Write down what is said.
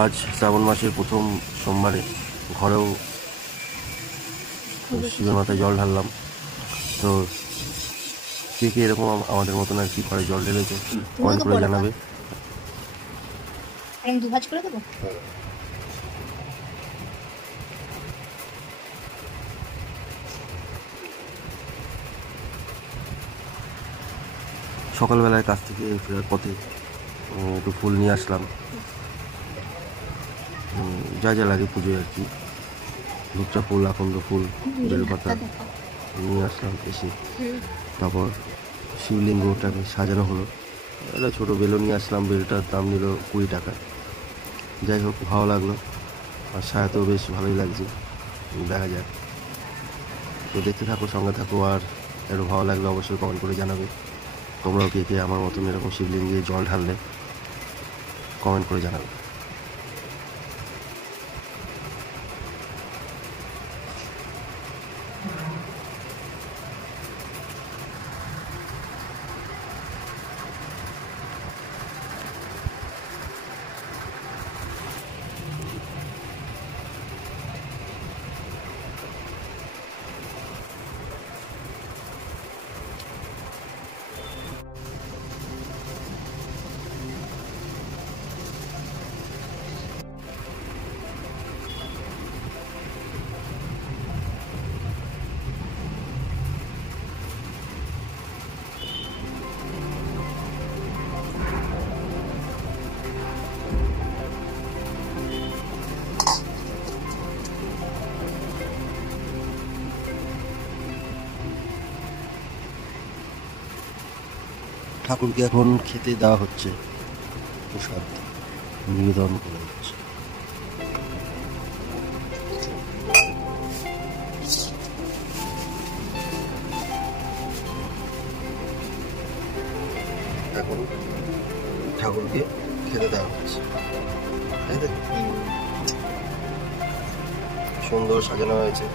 আজ শ্রাবণ মাসের প্রথম সোমবারে ঘরেও শিবের মাথায় জল ঢাললাম। তো কে কে এরকম আমাদের মতন আর কি ঘরে জল ঢেলেছে কমেন্ট করে জানাবে। আমি দুভাজ করে দেবো। সকালবেলায় কাছ থেকে ফেরার পথে একটু ফুল নিয়ে আসলাম, যা যা লাগে পুজোয় আর কি। ধূপচা ফুল, আকন্দ ফুল, বেলপাতা নিয়ে আসলাম। এসে তারপর শিবলিঙ্গটাকে সাজানো হলো। একটা ছোটো বেলও নিয়ে আসলাম, বেলটার দাম নিল 20 টাকা। যাই হোক, ভালো লাগলো, আর সায়াতেও বেশ ভালোই লাগছে। দেখা যাক, তো দেখতে থাকো, সঙ্গে থাকো, আর একটু ভালো লাগলে অবশ্যই কমেন্ট করে জানাবে। তোমরাও কে কে আমার মতন এরকম শিবলিঙ্গে জল ঢাললে কমেন্ট করে জানাবে। ঠাকুরকে এখন খেতে দেওয়া হচ্ছে, প্রসাদ নিবেদন করা হচ্ছে। এখন ঠাকুরকে খেতে দেওয়া হচ্ছে, সুন্দর সাজানো হয়েছে।